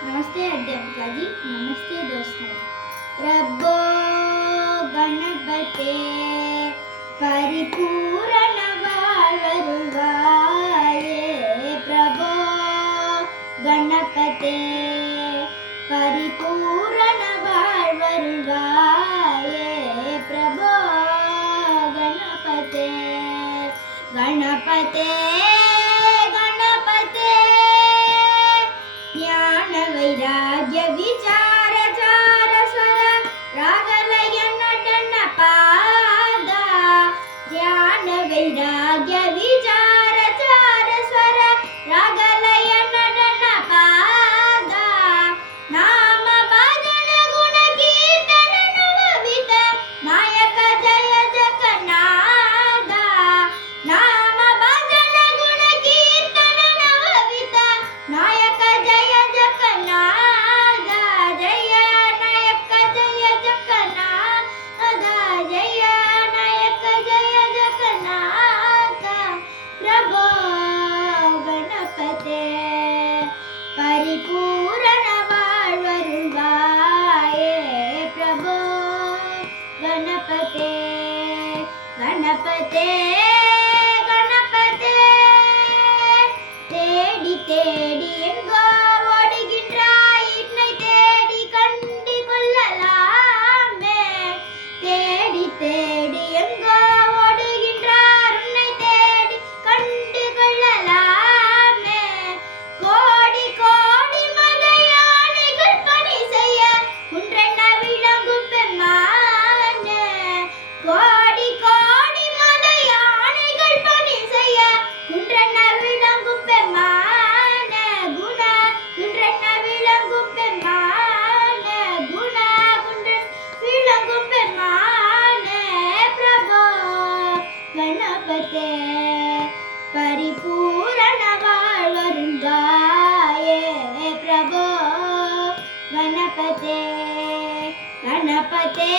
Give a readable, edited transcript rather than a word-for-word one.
नमस्ते अध्यापिका जी, नमस्ते दोस्तों। प्रभो गणपते परिपूर्ण வாழ்வருள்வாயே. प्रभो गणपते परिपूर्ण வாழ்வருள்வாயே. प्रभो गणपते गणपते वैराग्य विचार चार स्वर रागलय नटन पादा. ज्ञान वैराग्य विचार चार स्वर रागलय नटन पादा. नाम भजन गुण कीर्तन नवविध नायक जय जगन्नाथ. नाम भजन गुण कीर्तन नवविध नायक जय परिपूर्ण வாழ்வருள்வாயே. प्रभो गणपते गणपते गणपते தேடி தேடி எங்கோ ஓடுகின்றாய், என்னை தேடி கண்டு கொள்ளலாமே. தேடி தேடி எங்கோ ஓடுகின்றார், உன்னை தேடி கண்டு கொள்ளலாமே. கோடி கோடி மத யானைகள் பணி செய்ய குன்றென்ன விளங்கும் பெம்மானே. கோடி கோடி மத யானைகள் பணி செய்ய குன்றென்ன விளங்கும் பெம்மானே. குண குன்றென்ன விளங்கும் பெம்மானே. குண குன்றன் விளங்கும் பெம்மானே. பிரபோ गणपते परिपूर्ण வாழ்வருள்வாயே. प्रभो गणपते गणपते